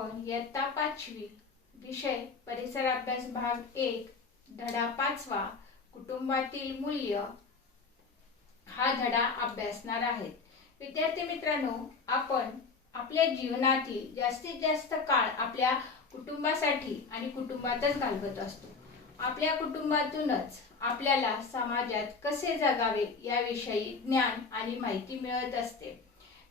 आपण इयत्ता 5वी विषय परिसर अभ्यास भाग 1 धडा 5वा कुटुंबातील मूल्य हा धडा अभ्यासणार आहेत। विद्यार्थी मित्रांनो, आपण आपल्या जीवनातील जास्तीत जास्त काळ आपल्या कुटुंबासाठी आणि कुटुंबातच घालवत असतो। आपल्या कुटुंबातूनच आपल्याला समाजात कसे जगावे याविषयी ज्ञान आणि माहिती मिळत असते।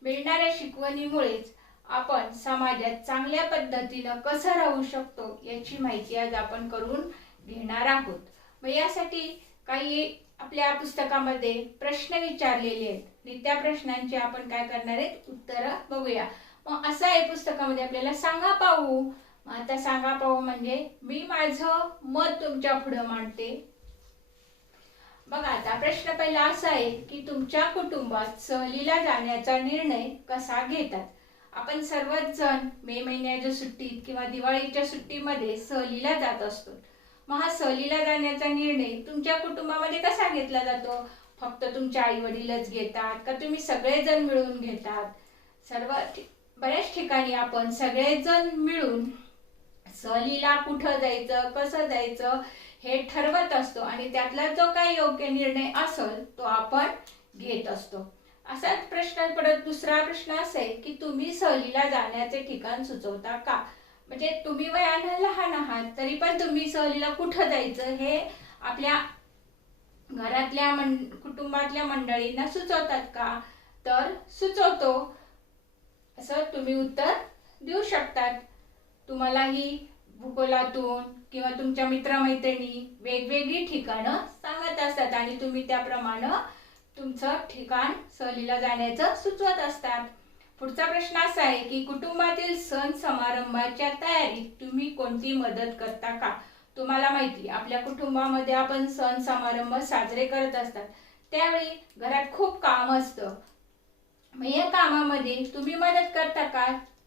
मिळणाऱ्या शिकवणीमुळेच आपण समाजात चांगल्या पद्धतीने कसं राहू शकतो याची माहिती आज आपण करून घेणार आहोत। मग यासाठी काही आपल्या पुस्तकामध्ये प्रश्न विचारलेले आहेत आणि त्या प्रश्नांची आपण काय करणार आहेत, उत्तर बघूया। मग असं आहे पुस्तकामध्ये आपल्याला सांगा पाहू। आता सांगा पाहू म्हणजे मी माझं मत तुमच्या पुढे मांडते। बघा, आता प्रश्न पहिला असा आहे की तुमच्या कुटुंबात सहलीला जाण्याचा निर्णय कसा घेतात। आपण सर्वच जण मे महिन्याच्या सुट्टीत किंवा दिवाळीच्या सुट्टीमध्ये सहलीला जात असतो। मग हा सहलीला जाण्याचा निर्णय तुमच्या कुटुंबामध्ये कसा घेतला जातो? फक्त तुमचे आई वडीलच घेतात का तुम्ही सगळेजण मिळून घेतात? बऱ्याच ठिकाणी आपण सगळेजण मिळून सहलीला कुठं जायचं, कसं जायचं हे ठरवत असतो आणि त्यातला जो काही योग्य निर्णय असेल तो आपण घेत असतो। असाच प्रश्न परत दुसरा प्रश्न असा आहे की तुम्ही सहलीला जाण्याचे ठिकाण सुचवता का? म्हणजे तुम्ही वयाने लहान आहात तरी पण तुम्ही सहलीला कुठं जायचं हे आपल्या घरातल्या कुटुंबातल्या मंडळींना सुचवतात का? तर सुचवतो असं तुम्ही उत्तर देऊ शकतात। तुम्हालाही भूगोलातून किंवा तुमच्या मित्रमैत्रिणी वेगवेगळी ठिकाणं सांगत असतात आणि तुम्ही त्याप्रमाणे तुमचं ठिकाण सहलीला जाण्याचं सुचवत असतात। पुढचा प्रश्न असा आहे की कुटुंबातील सण समारंभाच्या तयारीत तुम्ही कोणती मदत करता का? तुम्हाला माहिती आपल्या कुटुंबामध्ये आपण सण समारंभ साजरे करत असतात, त्यावेळी घरात खूप काम असतं। मग या कामामध्ये तुम्ही मदत करता का?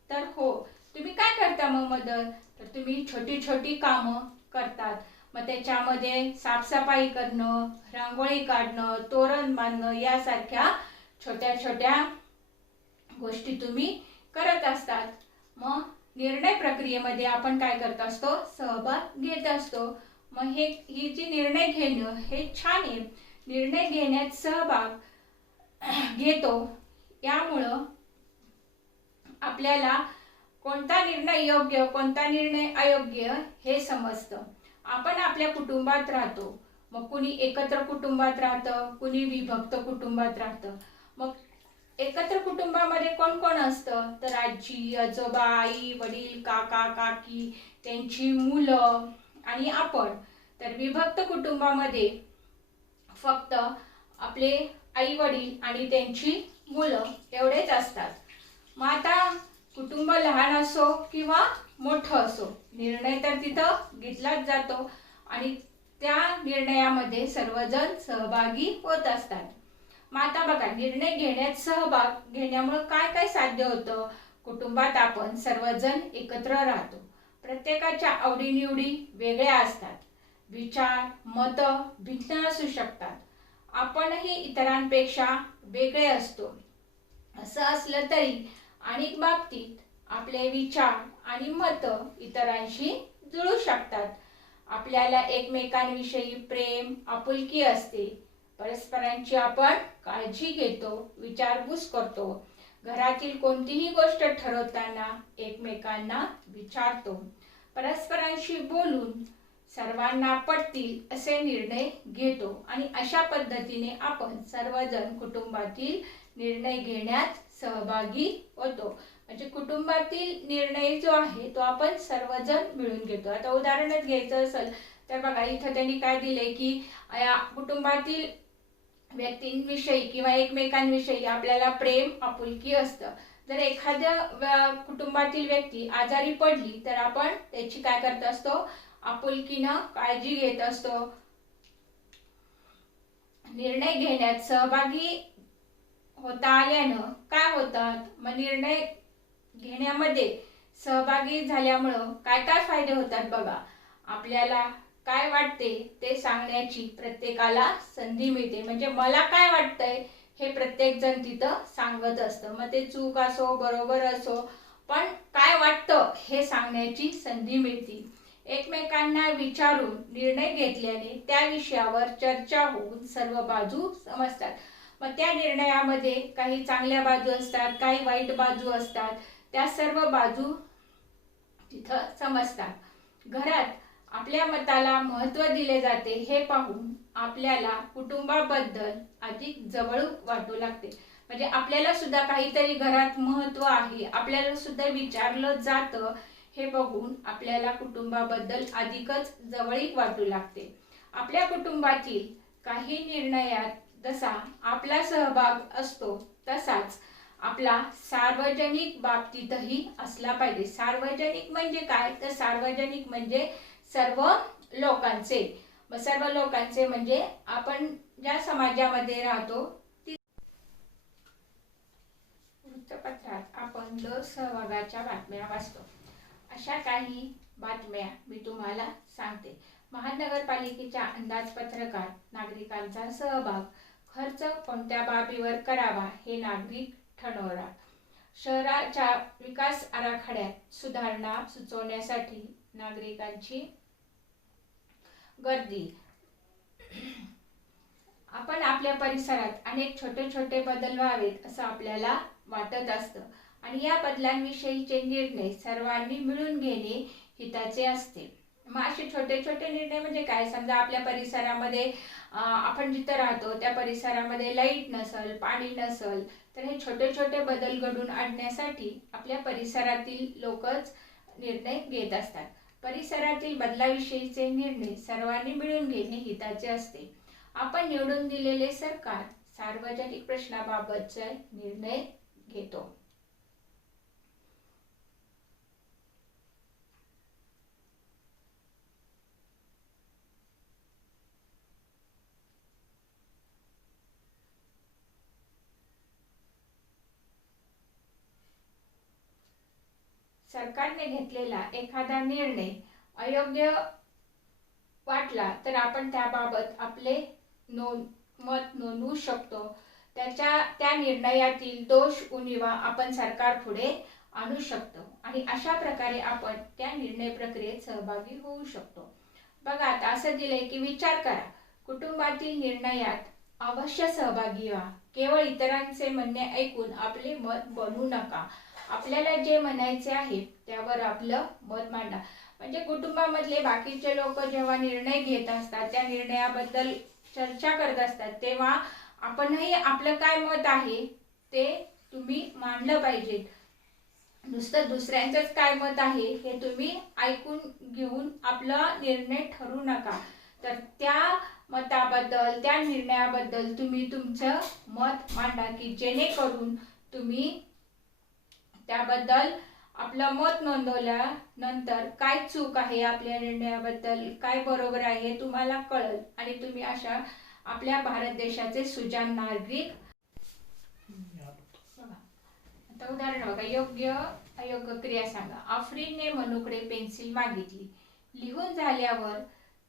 तर हो। तुम्ही काय करता मग मदत? तर तुम्ही छोटी छोटी कामं करतात। मग त्याच्यामध्ये साफसफाई करणं, रांगोळी काढणं, तोरण बांधणं यासारख्या छोट्या छोट्या गोष्टी तुम्ही करत असतात। मग निर्णय प्रक्रियेमध्ये आपण काय करत असतो? सहभाग घेत असतो। मग ही जी निर्णय घेणं हे छान आहे। निर्णय घेण्यात सहभाग घेतो यामुळं आपल्याला कोणता निर्णय योग्य कोणता निर्णय अयोग्य हे समजतं। आपण आपल्या कुटुंबात राहतो, मग कुणी एकत्र कुटुंबात राहतं, कुणी विभक्त कुटुंबात राहतं। मग एकत्र कुटुंबामध्ये कोण कोण असतं? तर आजी आजोबा, आई वडील, काका काकी, त्यांची मुलं आणि आपण। तर विभक्त कुटुंबामध्ये फक्त आपले आई वडील आणि त्यांची मुलं एवढेच असतात। मग आता कुटुंब लहान असो किंवा मोठं असो, निर्णय तर तिथं घेतलाच जातो आणि त्या निर्णयामध्ये सर्वजण सहभागी होत असतात। मग आता बघा, निर्णय घेण्यात सहभाग घेण्यामुळे काय काय साध्य होतं? कुटुंबात आपण सर्वजण एकत्र राहतो, प्रत्येकाच्या आवडीनिवडी वेगळ्या असतात, विचार मत भिन्न असू शकतात, आपणही इतरांपेक्षा वेगळे असतो। असं असलं तरी अनेक बाबतीत आपले विचार आणि मत इतरांशी जुळू शकतात। आपल्याला एकमेकांविषयी प्रेम आपुलकी असते, परस्परांची आपण काळजी घेतो, विचारपूस करतो, घरातील कोणतीही गोष्ट ठरवताना एकमेकांना विचारतो, परस्परांशी बोलून सर्वांना पटतील असे निर्णय घेतो आणि अशा पद्धतीने आपण सर्वजण कुटुंबातील निर्णय घेण्यात सहभागी होतो। म्हणजे कुटुंबातील निर्णय जो आहे तो आपण सर्वजण मिळून घेतो। आता उदाहरणच घ्यायचं असेल तर बघा, इथं त्यांनी काय दिले की या कुटुंबातील व्यक्तींविषयी किंवा एकमेकांविषयी आपल्याला प्रेम आपुलकी असतं। जर एखाद्या कुटुंबातील व्यक्ती आजारी पडली तर आपण त्याची काय करत असतो? आपुलकीनं काळजी घेत असतो। निर्णय घेण्यात सहभागी होता आल्यानं काय होतात? मग निर्णय घेण्यामध्ये सहभागी झाल्यामुळं काय काय फायदे होतात बघा। आपल्याला काय वाटते ते सांगण्याची प्रत्येकाला संधी मिळते। म्हणजे मला काय वाटतंय हे प्रत्येक जण तिथं सांगत असतं। मग ते चूक असो बरोबर असो, पण काय वाटतं हे सांगण्याची संधी मिळते. एकमेकांना विचारून निर्णय घेतल्याने त्या विषयावर चर्चा होऊन सर्व बाजू समजतात. मग त्या निर्णयामध्ये काही चांगल्या बाजू असतात, काही वाईट बाजू असतात, त्या सर्व बाजू तिथं समजतात. घरात आपल्या मताला महत्त्व दिले जाते हे पाहून आपल्याला कुटुंबाबद्दल अधिक जवळीक वाटू लागते. म्हणजे आपल्याला सुद्धा काहीतरी घरात महत्त्व आहे, आपल्याला सुद्धा विचारलं जातं हे बघून आपल्याला कुटुंबाबद्दल अधिकच जवळीक वाटू लागते. आपल्या कुटुंबातील काही निर्णयात जसा आपला सहभाग असतो तसाच आपला सार्वजनिक बाबतीतही असला पाहिजे. सार्वजनिक म्हणजे काय, तर सार्वजनिक म्हणजे सर्व लोकांचे. मग सर्व लोकांचे म्हणजे आपण ज्या समाजामध्ये राहतो. वृत्तपत्रात आपण दर सहभागाच्या बातम्या वाचतो. अशा काही बातम्या मी तुम्हाला सांगते. महानगरपालिकेच्या अंदाजपत्रकात नागरिकांचा सहभाग, खर्च कोणत्या बाबीवर करावा हे नागरिक ठरवतात. शहराच्या विकास आराखड्यात सुधारणा सुचवण्यासाठी नागरिकांची गर्दी. आपण आपल्या परिसरात अनेक छोटे छोटे बदल व्हावेत असं आपल्याला वाटत असतं आणि या बदलांविषयीचे निर्णय सर्वांनी मिळून घेणे हिताचे असते. मग असे छोटे छोटे निर्णय म्हणजे काय, समजा आपल्या परिसरामध्ये आपण जिथं राहतो त्या परिसरामध्ये लाईट नसल, पाणी नसल, तर हे छोटे छोटे बदल घडून आणण्यासाठी आपल्या परिसरातील लोकच निर्णय घेत असतात. परिसरातील बदलाविषयीचे निर्णय सर्वांनी मिळून घेणे हिताचे असते. आपण निवडून दिलेले सरकार सार्वजनिक प्रश्नाबाबतचे निर्णय घेतो. सरकारने घेतलेला एखादा निर्णय अयोग्य वाटला तर आपण त्याबाबत आपले मत नोंदवू शकतो. त्या निर्णयातील दोष उणिवा आपण सरकार पुढे आणू शकतो आणि अशा प्रकारे आपण त्या निर्णय प्रक्रियेत सहभागी होऊ शकतो. बघा आता असं दिलंय की विचार करा, कुटुंबातील निर्णयात अवश्य सहभागी व्हा. केवळ इतरांचे म्हणणे ऐकून आपले मत बनवू नका. आपल्याला जे म्हणायचे आहे त्यावर आपलं मत मांडा. म्हणजे कुटुंबामधले बाकीचे लोक जेव्हा निर्णय घेत असतात, त्या निर्णयाबद्दल चर्चा करत असतात, तेव्हा आपणही आपलं काय मत आहे ते तुम्ही मांडलं पाहिजे. नुसतं दुसऱ्यांचंच काय मत आहे हे तुम्ही ऐकून घेऊन आपला निर्णय ठरवू नका. तर त्या मताबद्दल, त्या निर्णयाबद्दल तुम्ही तुमचं मत मांडा की जेणेकरून तुम्ही त्याबद्दल आपलं मत नोंदवल्यानंतर काय चूक आहे आपल्या निर्णयाबद्दल, काय बरोबर आहे हे तुम्हाला कळेल आणि तुम्ही अशा आपल्या भारत देशाचे सुजाण नागरिक. आता उदाहरण बघा, योग्य अयोग्य क्रिया सांगा. आफरीनने मनूकडे पेन्सिल मागितली. लिहून झाल्यावर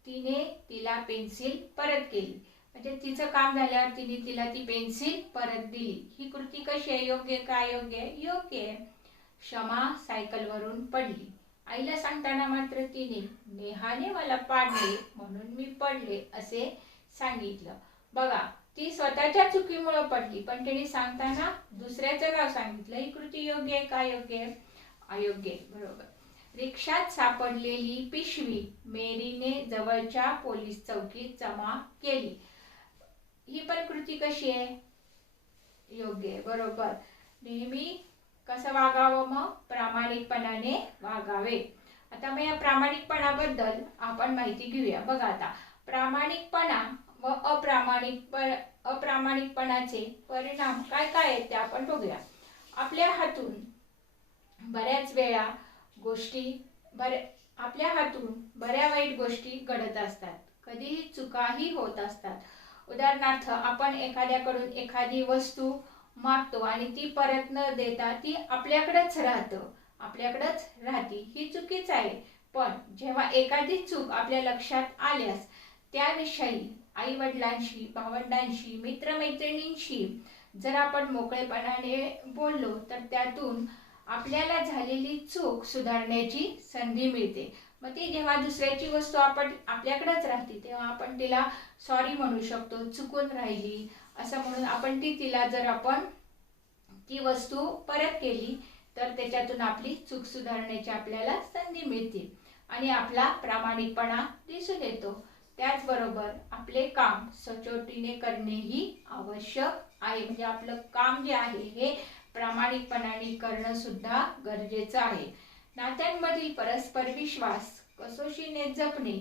तिने तिला पेन्सिल परत केली. म्हणजे तिचं काम झाल्यावर तिने तिला ती पेन्सिल परत दिली. ही कृती कशी आहे, योग्य का अयोग्य आहे? योग्य आहे. क्षमा सायकलवरून पडली. आईला सांगताना मात्र तिने नेहाने मला पाडले म्हणून मी पडले असे सांगितलं. बघा, ती स्वतःच्या चुकीमुळे पडली पण तिने सांगताना दुसऱ्याचं नाव सांगितलं. ही कृती योग्य आहे का अयोग्य आहे? अयोग्य आहे. बरोबर. रिक्षात सापडलेली पिशवी मेरीने जवळच्या पोलीस चौकीत जमा केली. ही पण कृती कशी आहे? योग्य आहे. बरोबर. नेहमी कसं वागावं? मग प्रामाणिकपणाने वागावे. आता मग या प्रामाणिकपणाबद्दल आपण माहिती घेऊया. बघा आता, प्रामाणिकपणा व अप्रामाणिकपणाचे परिणाम काय काय आहेत ते आपण बघूया. आपल्या हातून बऱ्याच वाईट गोष्टी घडत असतात. कधीही चुकाही होत असतात. उदाहरणार्थ, आपण एखाद्याकडून एखादी वस्तू मागतो आणि ती परत न देता ती आपल्याकडेच राहते. ही चुकीच आहे. पण जेव्हा एखादी चूक आपल्या लक्षात आल्यास त्याविषयी आई वडिलांशी, भावंडांशी, मित्रमैत्रिणींशी जर आपण मोकळेपणाने बोललो तर त्यातून आपल्याला झालेली चूक सुधारण्याची संधी मिळते. मग ती जेव्हा दुसऱ्याची वस्तू आपल्याकडेच राहते तेव्हा आपण तिला सॉरी म्हणू शकतो, चुकून राहिली असं म्हणून आपण तिला जर आपण ती वस्तू परत केली तर त्याच्यातून आपली चूक सुधारण्याची आपल्याला संधी मिळते आणि आपला प्रामाणिकपणा दिसून येतो. त्याचबरोबर आपले काम सचोटीने करणेही आवश्यक आहे. म्हणजे आपलं काम जे आहे हे प्रामाणिकपणाने करणं सुद्धा गरजेचं आहे. नात्यांमधील परस्पर विश्वास कसोशीने जपणे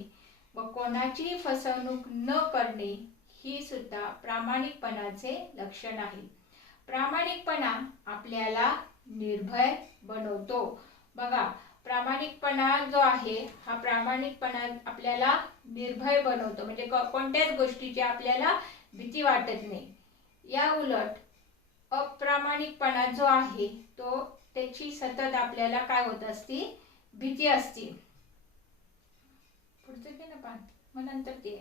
व कोणाची फसवणूक न करणे ही सुद्धा प्रामाणिकपणाचे लक्षण आहे. प्रामाणिकपणा आपल्याला निर्भय बनवतो. बघा, प्रामाणिकपणा जो आहे हा प्रामाणिकपणा आपल्याला निर्भय बनवतो. म्हणजे कोणत्याच गोष्टीची आपल्याला भीती वाटत नाही. या उलट अप्रामाणिकपणा जो आहे तो त्याची सतत आपल्याला काय होत असती, भीती असती. पुढचं घे ना पान, मग नंतर ते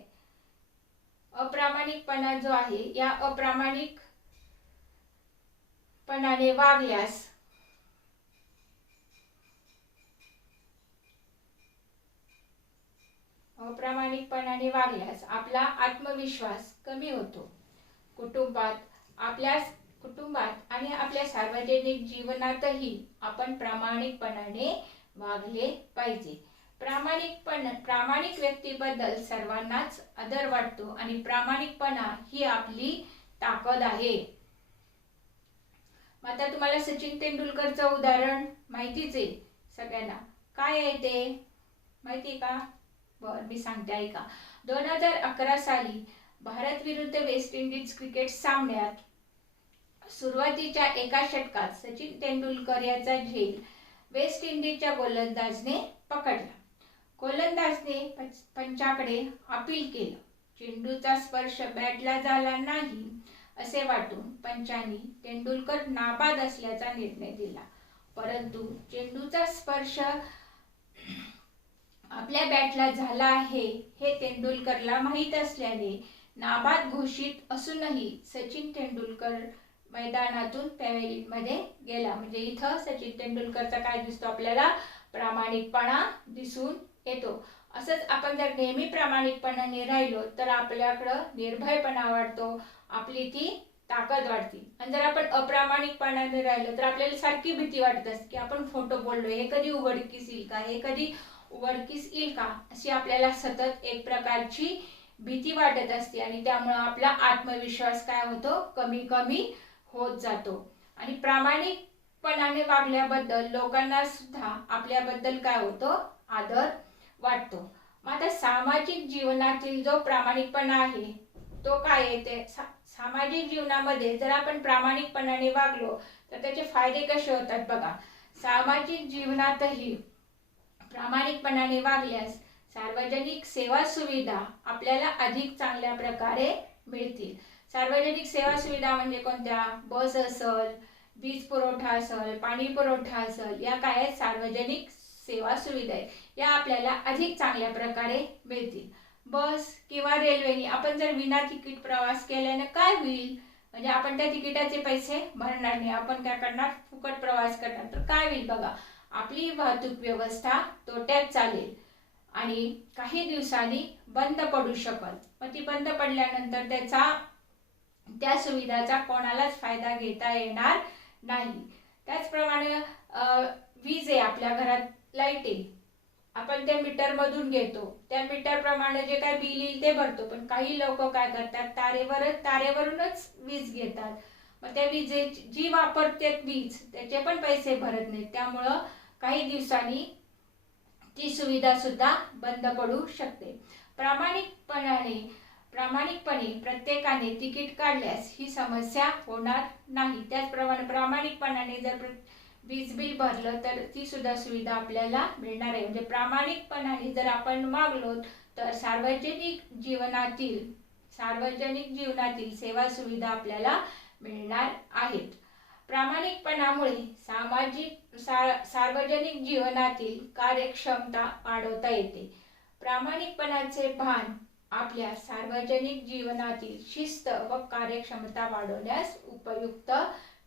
अप्रामाणिकपणा जो आहे या अप्रामाणिकपणाने वागल्यास आपला आत्मविश्वास कमी होतो. कुटुंबात आणि आपल्या सार्वजनिक जीवनातही आपण प्रामाणिकपणाने वागले पाहिजे. प्रामाणिक व्यक्तीबद्दल सर्वांनाच आदर वाटतो आणि प्रामाणिकपणा ही आपली ताकद आहे. आता तुम्हाला सचिन तेंडुलकरचं उदाहरण माहितीच आहे सगळ्यांना. काय आहे ते माहिती का? बरं, मी सांगते ऐका. 2011 साली भारत विरुद्ध वेस्ट इंडिज क्रिकेट सामन्यात सुरुवातीच्या एका षटकात सचिन तेंडुलकर याचा झेल वेस्ट इंडिजच्या गोलंदाजने पकडला. गोलंदाजने पंचाकडे अपील केलं. चेंडूचा स्पर्श बॅटला झाला नाही असे वाटून पंचांनी तेंडुलकर नाबाद असल्याचा निर्णय दिला. परंतु चेंडूचा स्पर्श आपल्या बॅटला झाला आहे हे तेंडुलकरला माहीत असल्याने नाबाद घोषित असूनही सचिन तेंडुलकर मैदानातून पॅव्हेलियनमध्ये गेला. म्हणजे इथं सचिन तेंडुलकरचा काय दिसतो आपल्याला, प्रामाणिकपणा दिसून येतो. असंच आपण जर नेहमी प्रामाणिकपणाने राहिलो तर आपल्याकडं निर्भयपणा वाढतो, आपली ती ताकद वाढते. आणि जर आपण अप्रामाणिकपणाने राहिलो तर आपल्याला सारखी भीती वाटत असते की आपण खोटं बोललोय, हे कधी उघडकीस येईल का, हे कधी उघडकीस येईल का, अशी आपल्याला सतत एक प्रकारची भीती वाटत असते आणि त्यामुळे आपला आत्मविश्वास काय होतो, कमी कमी होत जातो. आणि प्रामाणिकपणाने वागल्याबद्दल लोकांना सुद्धा आपल्याबद्दल काय होतो, आदर वाटतो. मग आता सामाजिक जीवनातील जो प्रामाणिकपणा आहे तो काय आहे, ते सामाजिक जीवनामध्ये जर आपण प्रामाणिकपणाने वागलो तर त्याचे फायदे कसे होतात बघा. सामाजिक जीवनातही प्रामाणिकपणाने वागल्यास सार्वजनिक सेवा सुविधा आपल्याला अधिक चांगल्या प्रकारे मिळतील. सार्वजनिक सेवा सुविधा म्हणजे कोणत्या, बस असेल, वीज पुरवठा असेल, पाणी पुरवठा असेल, या काय सार्वजनिक सेवा सुविधा आहे, या आपल्याला अधिक चांगल्या प्रकारे मिळतील. बस किंवा रेल्वेने आपण जर विना तिकीट प्रवास केल्याने काय होईल, म्हणजे आपण त्या तिकिटाचे पैसे भरणार नाही, आपण काय करणार, फुकट प्रवास करणार. तर काय होईल बघा, आपली वाहतूक व्यवस्था तोट्यात चालेल आणि काही दिवसांनी बंद पडू शकल. मग ती बंद पडल्यानंतर त्या सुविधाचा कोणालाच फायदा घेता येणार नाही. त्याचप्रमाणे वीज आहे, आपल्या घरात लाईट आहे, आपण त्या मीटर मधून घेतो, त्या मीटर प्रमाणे जे काय बिल येईल ते भरतो. पण काही लोक काय करतात, तारेवरूनच वीज घेतात. मग त्या विजेची जी वापरतात वीज त्याचे पण पैसे भरत नाहीत. त्यामुळं काही दिवसांनी ती सुविधा सुद्धा बंद पडू शकते. प्रामाणिकपणे प्रत्येकाने तिकीट काढल्यास ही समस्या होणार नाही. त्याचप्रमाणे प्रामाणिकपणाने जर वीज बिल भरलं तर ती सुद्धा सुविधा आपल्याला मिळणार आहे. म्हणजे प्रामाणिकपणाने जर आपण वागलो तर सार्वजनिक जीवनातील सेवा सुविधा आपल्याला मिळणार आहेत. प्रामाणिकपणामुळे सार्वजनिक जीवनातील कार्यक्षमता वाढवता येते. प्रामाणिकपणाचे भान आपल्या सार्वजनिक जीवनातील शिस्त व कार्यक्षमता वाढवण्यास उपयुक्त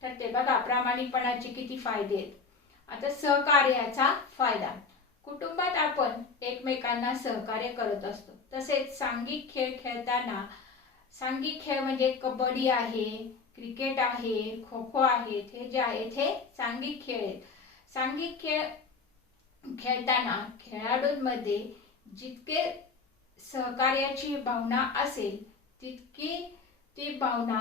ठरते. बघा, प्रामाणिकपणाचे किती फायदे आहेत. आता सहकार्याचा फायदा. कुटुंबात आपण एकमेकांना सहकार्य करत असतो. तसेच सांघिक खेळ खेळताना, सांघिक खेळ म्हणजे कबड्डी आहे, क्रिकेट आहे, खो खो आहेत, हे जे आहेत हे सांघिक खेळ आहेत. सांघिक खेळ खेळताना खेळाडूंमध्ये जितके सहकार्याची भावना असेल तितकी ती भावना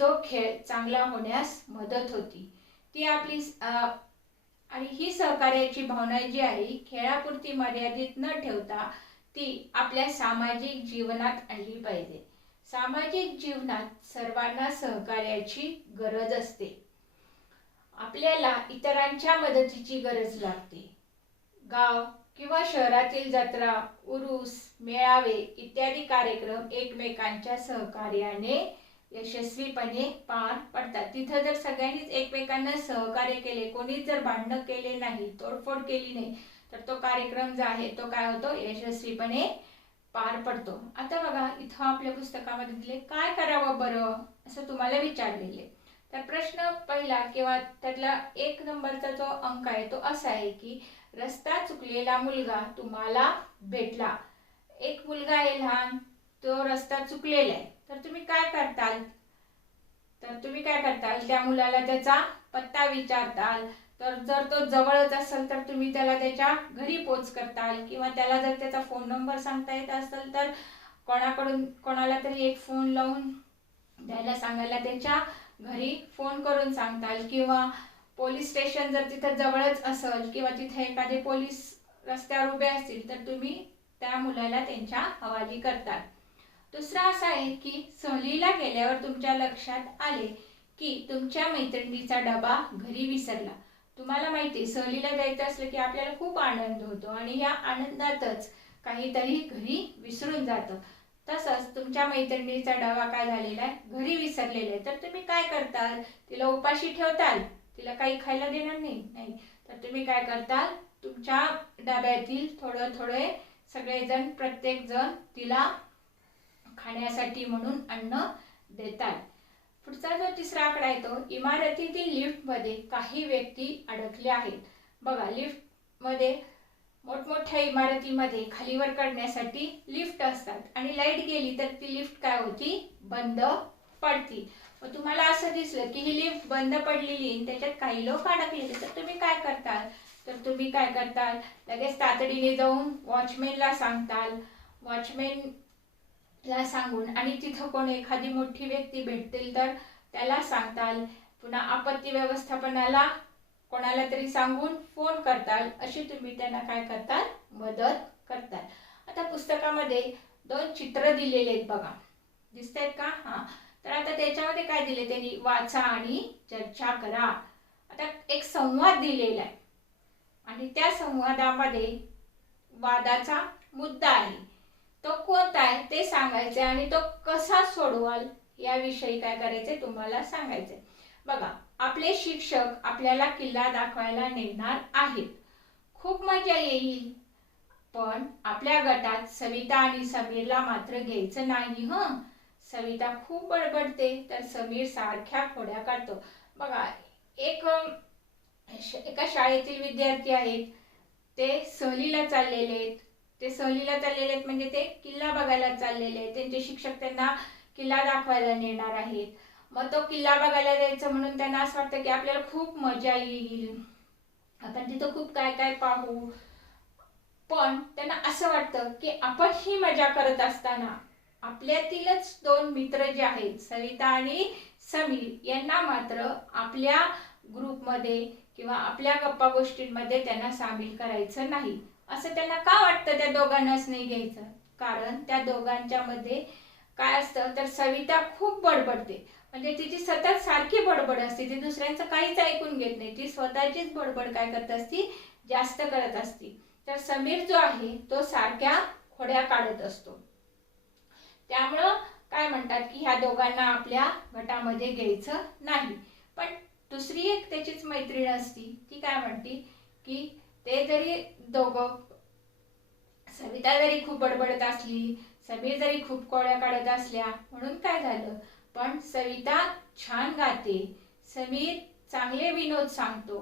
तो खेळ चांगला होण्यास मदत होती. ती आपली आणि ही सहकार्याची भावना जी आहे खेळापुरती मर्यादित न ठेवता ती आपल्या सामाजिक जीवनात आणली पाहिजे. सामाजिक जीवनात सर्वांना सहकार्याची गरज असते. आपल्याला इतरांच्या मदतीची गरज लागते. गाव किंवा शहरातील जत्रा, उरूस, मेळावे इत्यादी कार्यक्रम एकमेकांच्या सहकार्याने यशस्वीपणे पार पडतात. तिथं जर सगळ्यांनीच एकमेकांना सहकार्य केले, कोणीच जर भांडणं केले नाही, तोडफोड केली नाही, तर तो कार्यक्रम जो आहे तो काय होतो, यशस्वीपणे पार पडतो. आता बघा इथं आपल्या पुस्तकामध्ये दिले काय करावं बरं असं तुम्हाला विचारलेले. तर प्रश्न पहिला किंवा त्यातला 1 नंबरचा जो अंक आहे तो असा आहे की रस्ता चुकलेला मुलगा तुम्हाला भेटला. एक मुलगा आहे लहान, तो रस्ता चुकलेला आहे, तर तुम्ही काय करताल? त्या मुलाला त्याचा पत्ता विचारताल. तर जर तो जवळच असेल तर तुम्ही त्याला त्याच्या घरी पोच करताल, किंवा त्याला जर त्याचा फोन नंबर सांगता येत असेल तर कोणाला तरी एक फोन लावून द्यायला सांगायला त्याच्या घरी फोन करून सांगताल, किंवा पोलीस स्टेशन जर तिथं जवळच असेल किंवा तिथे एखादे पोलीस रस्त्यावर उभे असतील तर तुम्ही त्या मुलाला त्यांच्या हवाली करतात. दुसरा असा आहे की सहलीला गेल्यावर तुमच्या लक्षात आले की तुमच्या मैत्रिणीचा डबा घरी विसरला. तुम्हाला माहिती आहे सहलीला जायचं असलं की आपल्याला खूप आनंद होतो आणि या आनंदातच काहीतरी घरी विसरून जातं. तसंच तुमच्या मैत्रिणीचा डबा काय झालेला आहे, घरी विसरलेला आहे. तर तुम्ही काय करताल? तिला उपाशी ठेवताल? तिला काही खायला देणार नाही. तर तुम्ही काय करताल? तुमच्या डब्यातील थोडे सगळेजण प्रत्येक जण तिला खाण्यासाठी म्हणून अन्न देतात. पुढचा जो तिसरा आकडा आहे तो इमारतीतील लिफ्टमध्ये काही व्यक्ती अडकल्या आहेत. बघा लिफ्टमध्ये मोठमोठ्या इमारतीमध्ये खालीवर करण्यासाठी लिफ्ट असतात आणि लाईट गेली तर ती लिफ्ट काय होती, बंद पडती. मग तुम्हाला असं दिसलं की ही लिफ्ट बंद पडलेली आणि त्याच्यात काही लोक अडकलेले, तर तुम्ही काय करताल? लगेच तातडीने जाऊन वॉचमॅनला सांगताल. वॉचमॅनला सांगून आणि तिथं कोण एखादी मोठी व्यक्ती भेटतील तर त्याला सांगताल. पुन्हा आपत्ती व्यवस्थापनाला कोणाला तरी सांगून फोन करताल. अशी तुम्ही त्यांना काय करताल, मदत करताल. आता पुस्तकामध्ये 2 चित्र दिलेले आहेत बघा, दिसत आहेत का? तर आता त्याच्यामध्ये काय दिले त्यांनी, वाचा आणि चर्चा करा. आता एक संवाद दिलेला आहे आणि त्या संवादामध्ये वादाचा मुद्दा आहे, तो कोणता आहे ते सांगायचे आणि तो कसा सोडवाल याविषयी काय करायचे तुम्हाला सांगायचे. बघा आपले शिक्षक आपल्याला किल्ला दाखवायला नेणार आहेत. खूप मजा येईल, पण आपल्या गटात सविता आणि समीरला मात्र घ्यायचं नाही. सविता खूप बडबडते तर समीर सारख्या खोड्या काढतो. बघा एका शाळेतील विद्यार्थी आहेत, ते सहलीला चाललेले आहेत. म्हणजे ते किल्ला बघायला चाललेले आहेत. त्यांचे शिक्षक त्यांना किल्ला दाखवायला नेणार आहेत. मग तो किल्ला बघायला जायचं म्हणून त्यांना असं वाटतं की आपल्याला खूप मजा येईल, आपण तिथं खूप काय काय पाहू. पण त्यांना असं वाटतं की आपण ही मजा करत असताना आपल्यातीलच 2 मित्र जे आहेत सविता आणि समीर यांना मात्र आपल्या ग्रुपमध्ये किंवा आपल्या गप्पा गोष्टींमध्ये त्यांना सामील करायचं नाही. असं त्यांना का वाटतं त्या दोघांनाच नाही घ्यायचं? कारण त्या दोघांच्या मध्ये काय असतं तर सविता खूप बडबडते, म्हणजे तिची सतत सारखी बडबड असते. ती दुसऱ्यांचं काहीच ऐकून घेत नाही, ती स्वतःचीच बडबड काय करत असती, जास्त करत असती. तर समीर जो आहे तो सारख्या खोड्या काढत असतो. त्यामुळं काय म्हणतात की ह्या दोघांना आपल्या गटामध्ये घ्यायचं नाही. पण दुसरी एक त्याचीच मैत्रीण असती, ती काय म्हणते की ते जरी दोघं, सविता जरी खूप बडबडत असली, समीर जरी खूप खोड्या काढत असल्या, म्हणून काय झालं, पण सविता छान गाते, समीर चांगले विनोद सांगतो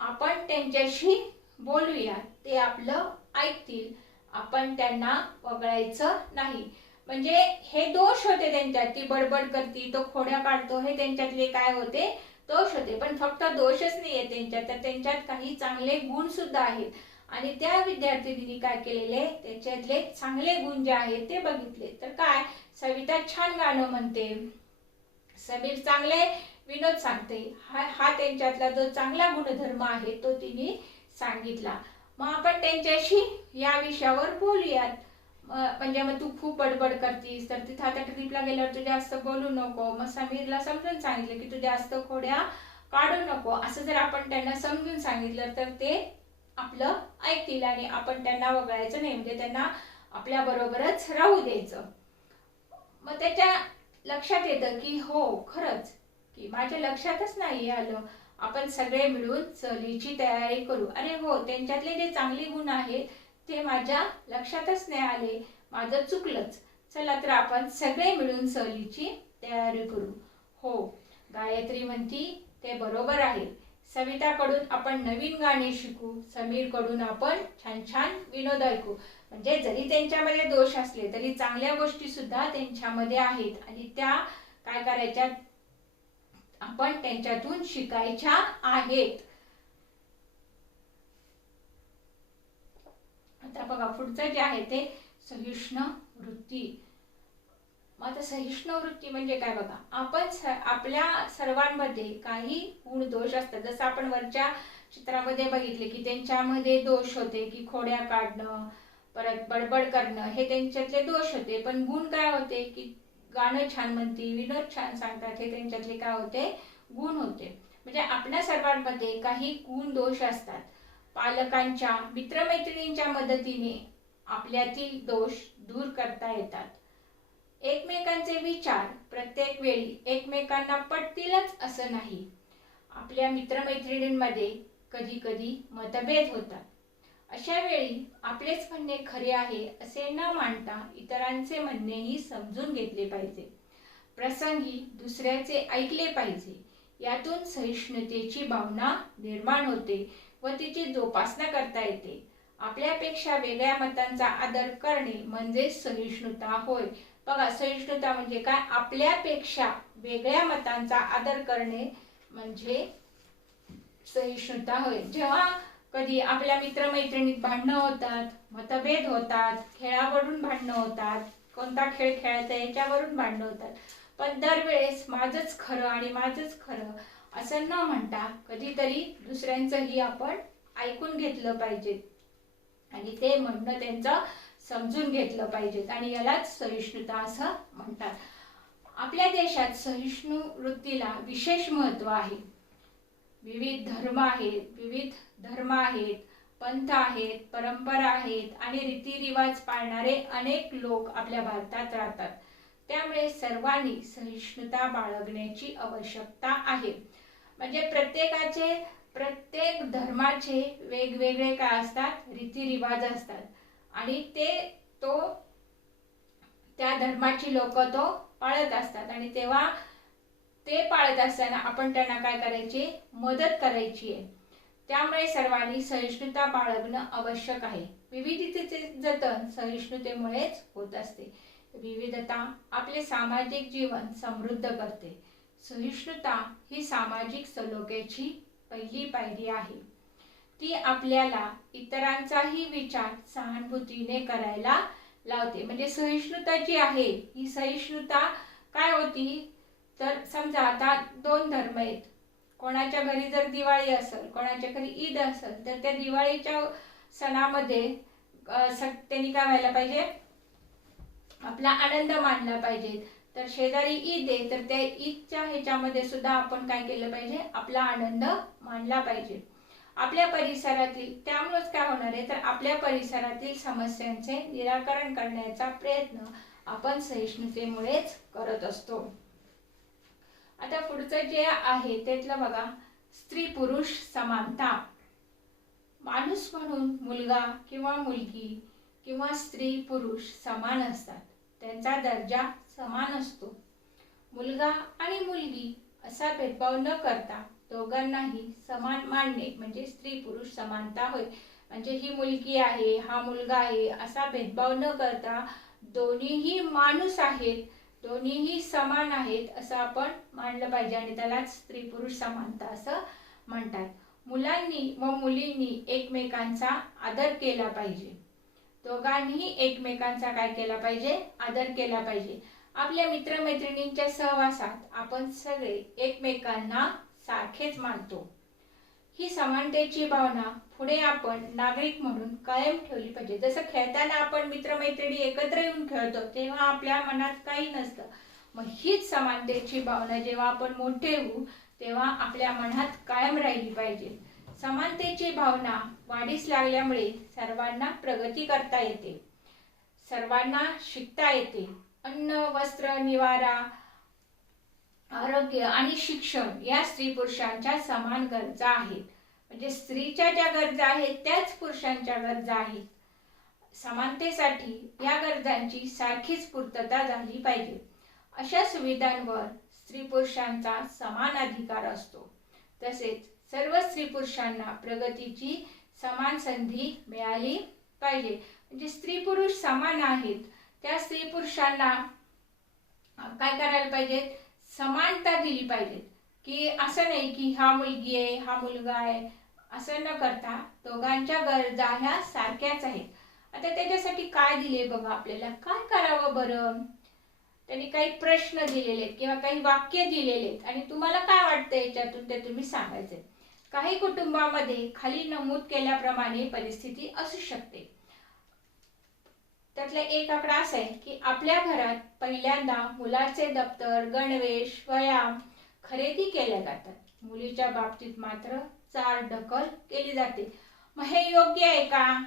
आपण त्यांच्याशी बोलूया, ते आपलं ऐकतील, आपण त्यांना वगळायचं नाही. म्हणजे हे दोष होते त्यांच्यात, ती बडबड करती, तो खोड्या काढतो, हे त्यांच्यातले काय होते, दोष होते. पण फक्त दोषच नाहीये त्यांच्यात, तर त्यांच्यात काही चांगले गुण सुद्धा आहेत. आणि त्या विद्यार्थिनींनी काय केलेले, त्याच्यातले चांगले गुण जे आहेत ते बघितले. तर काय, सविता छान गाणं म्हणते, समीर चांगले विनोद सांगते, हा त्यांच्यातला जो चांगला गुणधर्म आहे तो तिने सांगितला. मग आपण त्यांच्याशी या विषयावर बोलूयात. म्हणजे मग तू खूप बडबड करतीस, तर तिथं आता ट्रिपला गेल्यावर तू जास्त बोलू नको. मग समीरला समजून सांगितलं की तू जास्त खोड्या काढू नको. असं जर आपण त्यांना समजून सांगितलं तर ते आपलं ऐकतील आणि आपण त्यांना वगळायचं नाही, म्हणजे त्यांना आपल्या बरोबरच राहू द्यायचं. मग त्याच्या लक्षात येतं की हो खरंच, की माझ्या लक्षातच नाही आलं, आपण सगळे मिळून सहलीची तयारी करू. अरे हो, त्यांच्यातले जे चांगले गुण आहेत ते माझ्या लक्षातच नाही आले, माझं चुकलंच. चला तर आपण सगळे मिळून सहलीची तयारी करू. हो, गायत्री म्हणती ते बरोबर आहे. सविताकडून आपण नवीन गाणे शिकू, समीरकडून आपण छान छान विनोद ऐकू. म्हणजे जरी त्यांच्यामध्ये दोष असले तरी चांगल्या गोष्टी सुद्धा त्यांच्यामध्ये आहेत आणि त्या काय करायच्या, आपण त्यांच्यातून शिकायच्या आहेत. आता बघा पुढचं जे आहे ते सहिष्णु वृत्ती. मग आता सहिष्णु वृत्ती म्हणजे काय बघा, आपण आपल्या सर्वांमध्ये काही गुण दोष असतात. जसं आपण वरच्या चित्रामध्ये बघितले की त्यांच्यामध्ये दोष होते की खोड्या काढणं, परत बडबड करणं, हे त्यांच्यातले दोष होते. पण गुण काय होते की गाणं छान म्हणती, विनोद छान सांगतात, हे त्यांच्यातले काय होते, गुण होते. म्हणजे आपल्या सर्वांमध्ये काही गुण दोष असतात. पालकांच्या, मित्रमैत्रिणींच्या मदतीने आपल्यातील दोष दूर करता येतात. एकमेकांचे विचार प्रत्येक वेळी एकमेकांना पटतीलच असं नाही. आपल्या मित्रमैत्रिणींमध्ये कधी कधी मतभेद होतात. अशा वेळी आपलेच म्हणणे खरे आहे असे न मानता इतरांचे म्हणणेही समजून घेतले पाहिजे. प्रसंगी दुसऱ्याचे ऐकले पाहिजे. यातून सहिष्णुतेची भावना निर्माण होते व तिची जोपासना करता येते. आपल्यापेक्षा वेगळ्या मतांचा आदर करणे म्हणजे सहिष्णुता होय. बघा, सहिष्णुता म्हणजे काय, आपल्यापेक्षा वेगळ्या मतांचा आदर करणे म्हणजे सहिष्णुता होय. जेव्हा कधी आपल्या मित्रमैत्रिणीत भांडणं होतात, मतभेद होतात, खेळावरून भांडणं होतात, कोणता खेळ खेळायचा याच्यावरून भांडणं होतात, पण दरवेळेस माझंच खरं आणि माझंच खरं असं न म्हणता कधीतरी दुसऱ्यांचंही आपण ऐकून घेतलं पाहिजे आणि ते म्हणणं त्यांचं समजून घेतलं पाहिजे आणि यालाच सहिष्णुता असं म्हणतात. आपल्या देशात सहिष्णु वृत्तीला विशेष महत्त्व आहे. विविध धर्म आहेत, पंथ आहेत, परंपरा आहेत आणि रीतिरिवाज पाळणारे अनेक लोक आपल्या भारतात राहतात. त्यामुळे सर्वांनी सहिष्णुता बाळगण्याची आवश्यकता आहे. म्हणजे प्रत्येक धर्माचे वेगवेगळे काय असतात, रीतिरिवाज असतात आणि त्या धर्माची लोक तो पाळत असतात आणि तेव्हा ते पाळत असताना आपण त्यांना काय करायचे, मदत करायची आहे. त्यामुळे सर्वांनी सहिष्णुता बाळगणं आवश्यक आहे. विविधतेचे जतन सहिष्णुतेमुळेच होत असते. विविधता आपले सामाजिक जीवन समृद्ध करते. सहिष्णुता ही सामाजिक सलोख्याची पहिली पायरी आहे. ती आपल्याला इतरांचाही विचार सहानुभूतीने करायला लावते. म्हणजे सहिष्णुता जी आहे, ही सहिष्णुता काय होती, तर समजा आता दोन धर्म आहेत, कोणाच्या घरी जर दिवाळी असेल, कोणाच्या घरी ईद असेल, तर त्या दिवाळीच्या सणामध्ये त्यांनी काय व्हायला पाहिजे, आपला आनंद मानला पाहिजे. तर शेजारी ईद आहे, तर त्या ईदच्या ह्याच्यामध्ये सुद्धा आपण काय केलं पाहिजे, आपला आनंद मानला पाहिजे. आपल्या परिसरातील, त्यामुळेच काय होणार आहे, तर आपल्या परिसरातील समस्यांचे निराकरण करण्याचा प्रयत्न आपण सहिष्णुतेमुळेच करत असतो. आता पुढचं जे आहे त्यातलं बघा, स्त्री पुरुष समानता. माणूस म्हणून मुलगा किंवा मुलगी किंवा स्त्री पुरुष समान असतात. त्यांचा दर्जा समान असतो. मुलगा आणि मुलगी असा भेदभाव न करता दोघांनाही समान मानणे म्हणजे स्त्री पुरुष समानता होय. म्हणजे ही मुलगी आहे, हा मुलगा आहे असा भेदभाव न करता दोन्हीही माणूस आहेत, दोन्हीही समान आहेत असं आपण मानलं पाहिजे आणि त्यालाच स्त्री पुरुष समानता असं म्हणतात. मुलांनी व मुलींनी एकमेकांचा आदर केला पाहिजे. दोघांनी एकमेकांचा काय केला पाहिजे? आदर केला पाहिजे. आपल्या मित्रमैत्रिणींच्या सहवासात आपण सगळे एकमेकांना सारखेच मानतो. ही समानतेची भावना पुढे आपण नागरिक म्हणून कायम ठेवली पाहिजे. जसं खेळताना आपण मित्रमैत्रिणी एकत्र येऊन खेळतो तेव्हा आपल्या मनात काही नसतं. मग हीच समानतेची भावना जेव्हा आपण मोठे होऊ तेव्हा आपल्या मनात कायम राहिली पाहिजे. समानतेची भावना वाढीस लागल्यामुळे सर्वांना प्रगती करता येते, सर्वांना शिकता येते. अन्न, वस्त्र, निवारा, आरोग्य आणि शिक्षण या स्त्री पुरुषांच्या समान गरजा आहेत. म्हणजे स्त्रीच्या ज्या गरजा आहेत त्याच पुरुषांच्या गरजा आहेत. समानतेसाठी या गरजांची सारखीच पूर्तता झाली पाहिजे. अशा सुविधांवर स्त्री पुरुषांचा समान अधिकार असतो. तसेच सर्व स्त्री पुरुषांना प्रगतीची समान संधी मिळाली पाहिजे. म्हणजे स्त्री पुरुष समान आहेत, त्या स्त्री पुरुषांना काय करायला पाहिजे? समानता दिली पाहिजे. की असं नाही की हा मुलगी आहे, हा मुलगा आहे असं न करता दोघांच्या गरजा ह्या सारख्याच आहेत. आता त्याच्यासाठी काय दिले बघा आपल्याला, काय करावं बरं? त्यांनी काही प्रश्न दिलेले आहेत किंवा काही वाक्य दिलेले आहेत आणि तुम्हाला काय वाटतं याच्यातून ते तुम्ही सांगायचे. काही कुटुंबामध्ये खाली नमूद केल्याप्रमाणे परिस्थिती असू शकते. त्यातला एक आकडा असा आहे की आपल्या घरात पहिल्यांदा मुलाचे दप्तर, गणवेश, वह्या खरेदी केल्या जातात. मुलीच्या बाबतीत मात्र चालढकल केली जाते. मग हे योग्य आहे का?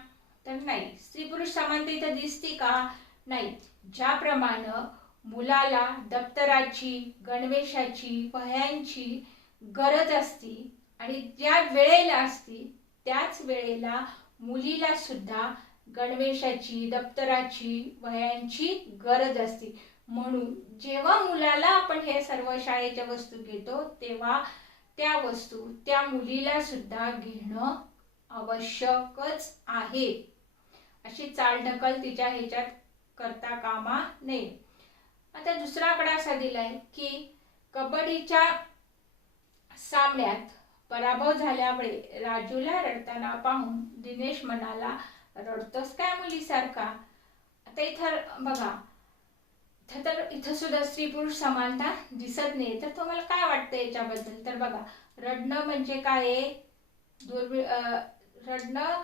तर नाही. स्त्री पुरुष समानता इथं दिसते का? नाही. ज्याप्रमाणे मुलाला दप्तराची, गणवेशाची, वह्यांची गरज असती आणि ज्या वेळेला असती त्याच वेळेला मुलीला सुद्धा गणवेशाची, दप्तराची, वह्यांची गरज असते. म्हणून जेव्हा मुलाला आपण हे सर्व शाळेच्या वस्तू घेतो तेव्हा त्या वस्तू त्या मुलीला सुद्धा घेणं आवश्यकच आहे. अशी चालढकल तिच्या ह्याच्यात करता कामा नये. आता दुसरा आकडा असा दिलाय की कबड्डीच्या सामन्यात पराभव झाल्यामुळे राजूला रडताना पाहून दिनेश म्हणाला, रडतोस काय मुलीसारखा? आता इथं बघा, इथं सुद्धा स्त्री पुरुष समानता दिसत नाही. तर तुम्हाला काय वाटतं याच्याबद्दल? तर बघा, रडणं म्हणजे काय आहे? रडणं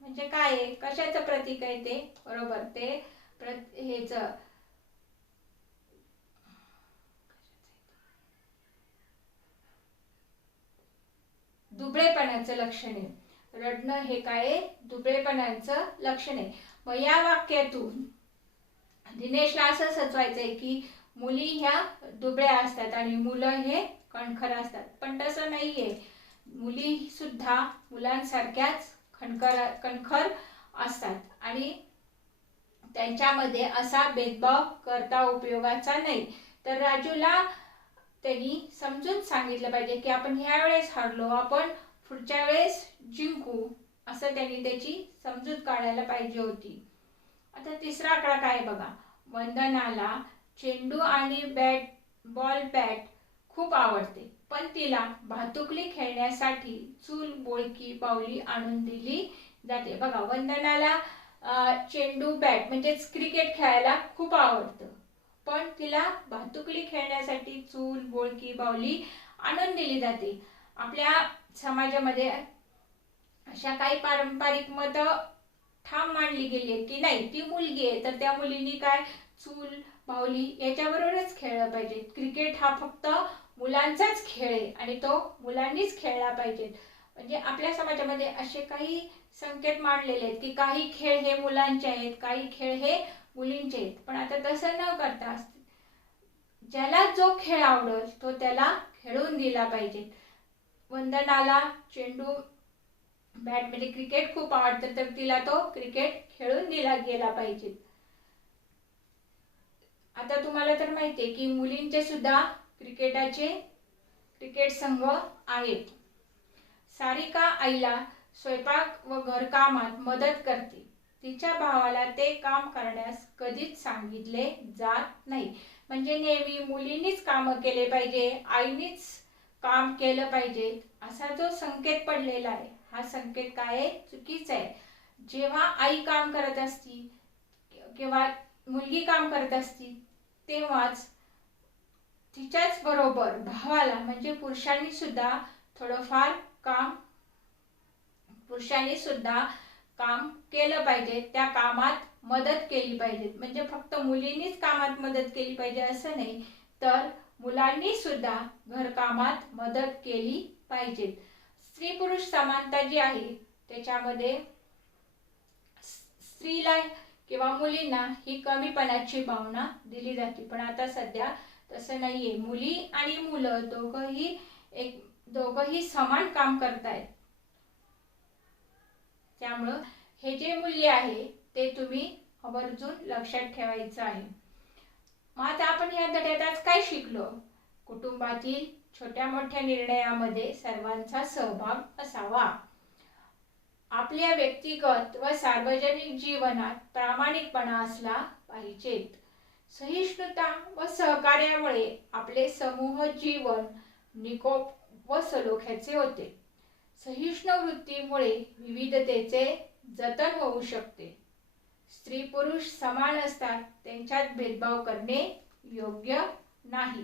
म्हणजे काय आहे? कशाचं प्रतीक आहे ते? बरोबर, ते हेच दुबळेपणाचं लक्षण आहे. रडणं हे काय? दुबळेपणाचं लक्षण आहे. मग या वाक्यातून दिनेशला असं सुचवायचंय की मुली ह्या दुबळ्या असतात आणि मुलं हे कणखर असतात. पण तसं नाहीये. मुली सुद्धा मुलांसारख्याच कणखर असतात आणि त्यांच्यामध्ये असा भेदभाव करता उपयोगाचा नाही. तर राजूला त्यांनी समजून सांगितलं पाहिजे की आपण ह्या वेळेस हारलो, आपण पुढच्या वेळेस जिंकू, असं त्यांनी त्याची समजूत काढायला पाहिजे होती. आता तिसरा आकडा काय बघा, वंदनाला चेंडू आणि बॉल बॅट खूप आवडते, पण तिला भातुकली खेळण्यासाठी चूल, बोळकी, बाहुली आणून दिली जाते. बघा, वंदनाला चेंडू, बॅट म्हणजेच क्रिकेट खेळायला खूप आवडतं, पण तिला भातुकली खेळण्यासाठी चूल, बोळकी, बाहुली आणून दिली जाते. आपल्या समाजामध्ये अशा काही पारंपरिक मतं ठाम मांडली गेली आहेत की नाही, ती मुलगी आहे तर त्या मुलींनी काय चूल, बाहुली याच्याबरोबरच खेळलं पाहिजे. क्रिकेट हा फक्त मुलांचाच खेळ आहे आणि तो मुलांनीच खेळला पाहिजे. म्हणजे आपल्या समाजामध्ये असे काही संकेत मांडलेले आहेत की काही खेळ हे मुलांचे आहेत, काही खेळ हे मुलींचे आहेत. पण आता तसं न करता ज्याला जो खेळ आवडेल तो त्याला खेळून दिला पाहिजे. वंदनाला चेंडू, बॅट म्हणजे क्रिकेट खूप आवडतं तर तिला तो क्रिकेट खेळून दिला गेला पाहिजे. आता तुम्हाला तर माहिती आहे की मुलींचे सुद्धा क्रिकेटाचे क्रिकेट संघ आहेत. सारिका आईला स्वयंपाक व घरकामात मदत करते. तिच्या भावाला ते काम करण्यास कधीच सांगितले जात नाही. म्हणजे नेहमी मुलींनीच काम केले पाहिजे, आईनीच काम केलं पाहिजे असा जो संकेत पडलेला आहे, हा संकेत काय आहे? चुकीचा आहे. जेव्हा आई काम करत असती किंवा मुलगी काम करत असती तेव्हाच तिच्याच बरोबर भावाला म्हणजे पुरुषांनी सुद्धा थोडंफार काम केलं पाहिजे, त्या कामात मदत केली पाहिजे. म्हणजे फक्त मुलींनीच कामात मदत केली पाहिजे असं नाही, तर मुलांनी सुद्धा घरकामात मदत केली पाहिजे. स्त्री पुरुष समानता जी आहे त्याच्यामध्ये स्त्रीला किंवा मुलींना ही कमीपणाची भावना दिली जाते. पण आता सध्या तसं नाहीये. मुली आणि मुलं दोघंही समान काम करतायत. त्यामुळं हे जे मूल्य आहे ते तुम्ही आवर्जून लक्षात ठेवायचं आहे. मग आता आपण या धड्यात आज काय शिकलो? कुटुंबातील छोट्या मोठ्या निर्णयामध्ये सर्वांचा सहभाग असावा. आपल्या व्यक्तिगत व सार्वजनिक जीवनात प्रामाणिकपणा असला पाहिजे. सहिष्णुता व सहकार्यामुळे आपले समूह जीवन निकोप व सलोख्याचे होते. सहिष्णु वृत्तीमुळे विविधतेचे जतन होऊ शकते. स्त्री पुरुष समान असतात, त्यांच्यात भेदभाव करणे योग्य नाही.